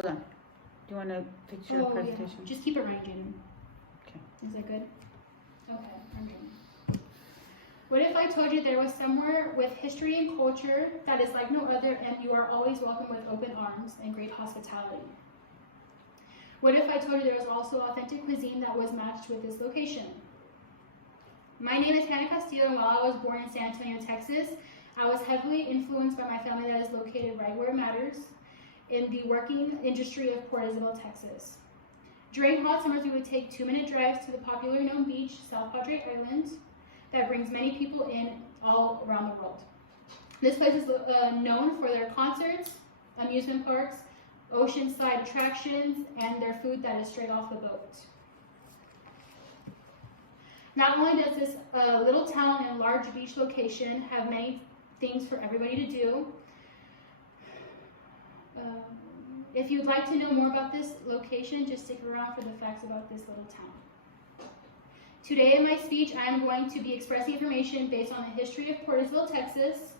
hold on. Do you want to fix your presentation? Yeah. Just keep it running, Jaden. Okay. Is that good? Okay, I'm good. What if I told you there was somewhere with history and culture that is like no other, and you are always welcome with open arms and great hospitality? What if I told you there was also authentic cuisine that was matched with this location? My name is Hannah Castillo, and while I was born in San Antonio, Texas, I was heavily influenced by my family that is located right where it matters, in the working industry of Port Isabel, Texas. During hot summers, we would take 2-minute drives to the popular known beach, South Padre Island, that brings many people in all around the world. This place is known for their concerts, amusement parks, oceanside attractions, and their food that is straight off the boat. Not only does this little town and large beach location have many things for everybody to do, if you'd like to know more about this location, just stick around for the facts about this little town. Today in my speech, I am going to be expressing information based on the history of Port Isabel, Texas,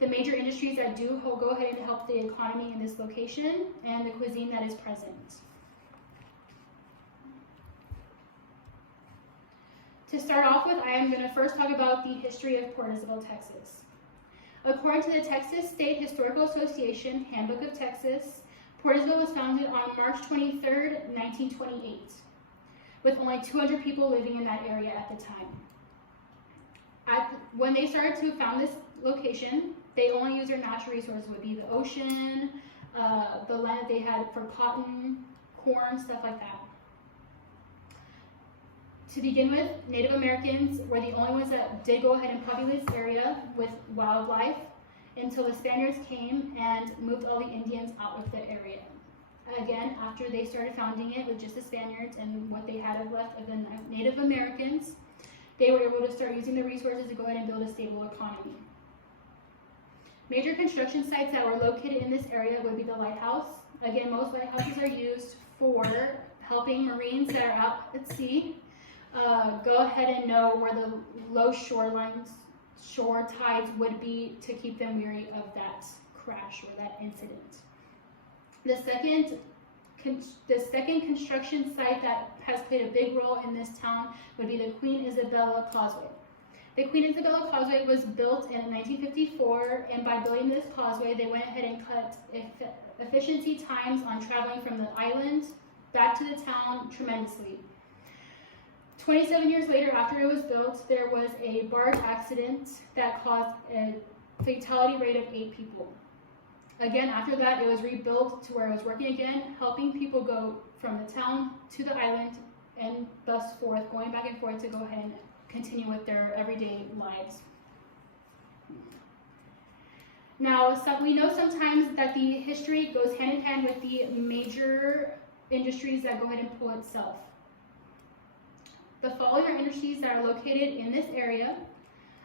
the major industries that do go ahead and help the economy in this location, and the cuisine that is present. To start off with, I am going to first talk about the history of Port Isabel, Texas. According to the Texas State Historical Association Handbook of Texas, Port Isabel was founded on March 23rd, 1928. With only 200 people living in that area at the time. When they started to found this location, they only used their natural resources, would be the ocean, the land they had for cotton, corn, stuff like that. To begin with, Native Americans were the only ones that did go ahead and populate this area with wildlife until the Spaniards came and moved all the Indians out of the area. Again, after they started founding it with just the Spaniards and what they had left of the Native Americans, they were able to start using the resources to go ahead and build a stable economy. Major construction sites that were located in this area would be the lighthouse. Again, most lighthouses are used for helping Marines that are out at sea go ahead and know where the low shore tides would be to keep them wary of that crash or that incident. The second construction site that has played a big role in this town would be the Queen Isabella Causeway. The Queen Isabella Causeway was built in 1954, and by building this causeway, they went ahead and cut efficiency times on traveling from the island back to the town tremendously. 27 years later, after it was built, there was a barge accident that caused a fatality rate of 8 people. Again, after that, it was rebuilt to where it was working again, helping people go from the town to the island and thus forth, going back and forth to go ahead and continue with their everyday lives. Now, we know sometimes that the history goes hand in hand with the major industries that go ahead and pull itself. The following are industries that are located in this area.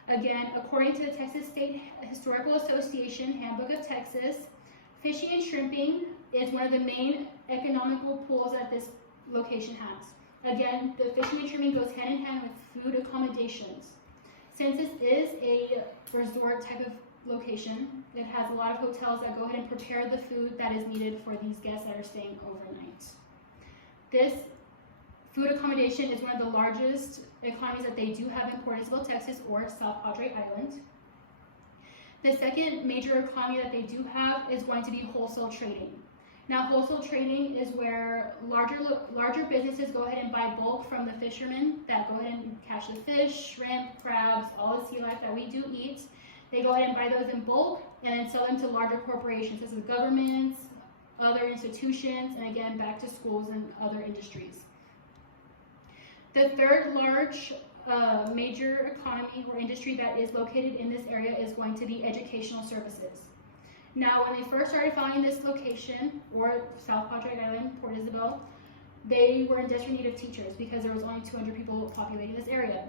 Again, according to the Texas State Historical Association Handbook of Texas, fishing and shrimping is one of the main economical pools that this location has. Again, the fishing and shrimping goes hand in hand with food accommodations. Since this is a resort type of location, it has a lot of hotels that go ahead and prepare the food that is needed for these guests that are staying overnight. This food accommodation is one of the largest economies that they do have in Port Isabel, Texas, or South Padre Island. The second major economy that they do have is going to be wholesale trading. Now, wholesale trading is where larger businesses go ahead and buy bulk from the fishermen that go ahead and catch the fish, shrimp, crabs, all the sea life that we do eat. They go ahead and buy those in bulk and then sell them to larger corporations, such as governments, other institutions, and again, back to schools and other industries. The third large major economy or industry that is located in this area is going to be educational services. Now, when they first started founding this location, or South Padre Island, Port Isabel, they were in desperate need of teachers because there was only 200 people populating this area.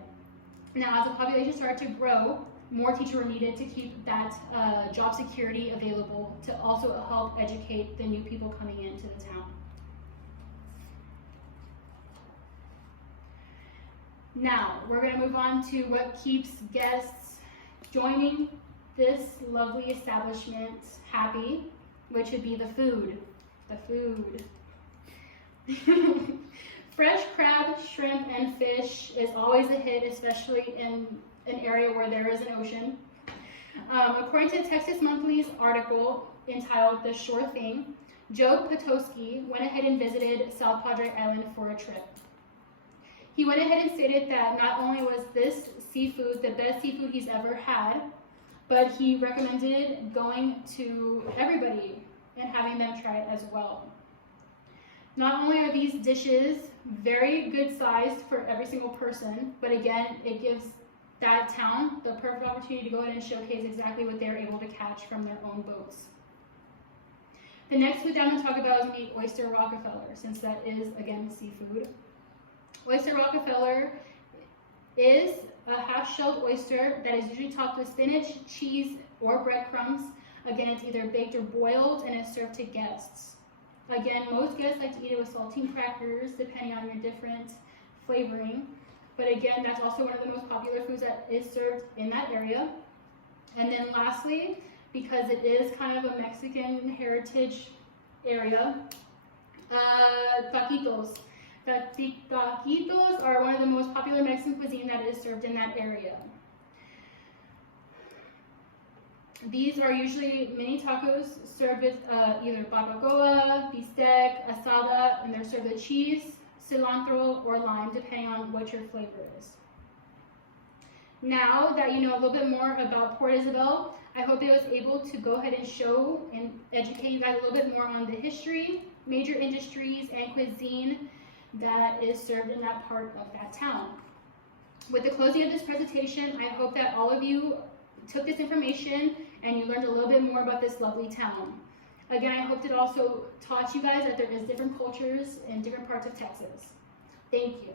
Now, as the population started to grow, more teachers were needed to keep that job security available to also help educate the new people coming into the town. Now, we're going to move on to what keeps guests joining this lovely establishment happy, which would be the food. the food. Fresh crab, shrimp, and fish is always a hit, especially in an area where there is an ocean. According to Texas Monthly's article entitled The Sure Thing, Joe Potosky went ahead and visited South Padre Island for a trip. He went ahead and stated that not only was this seafood the best seafood he's ever had, but he recommended going to everybody and having them try it as well. Not only are these dishes very good sized for every single person, but again, it gives that town the perfect opportunity to go ahead and showcase exactly what they're able to catch from their own boats. The next food that I'm going to talk about is meat oyster Rockefeller, since that is, again, seafood. Oyster Rockefeller is a half-shelled oyster that is usually topped with spinach, cheese, or breadcrumbs. Again, it's either baked or boiled, and it's served to guests. Again, most guests like to eat it with saltine crackers, depending on your different flavoring. But again, that's also one of the most popular foods that is served in that area. And then lastly, because it is kind of a Mexican heritage area, taquitos. Taquitos are one of the most popular Mexican cuisine that is served in that area. These are usually mini tacos served with either barbacoa, bistec, asada, and they're served with cheese, cilantro, or lime, depending on what your flavor is. Now that you know a little bit more about Port Isabel, I hope I was able to go ahead and show and educate you guys a little bit more on the history, major industries, and cuisine that is served in that part of that town. With the closing of this presentation, I hope that all of you took this information and you learned a little bit more about this lovely town. Again, I hope it also taught you guys that there is different cultures in different parts of Texas. Thank you.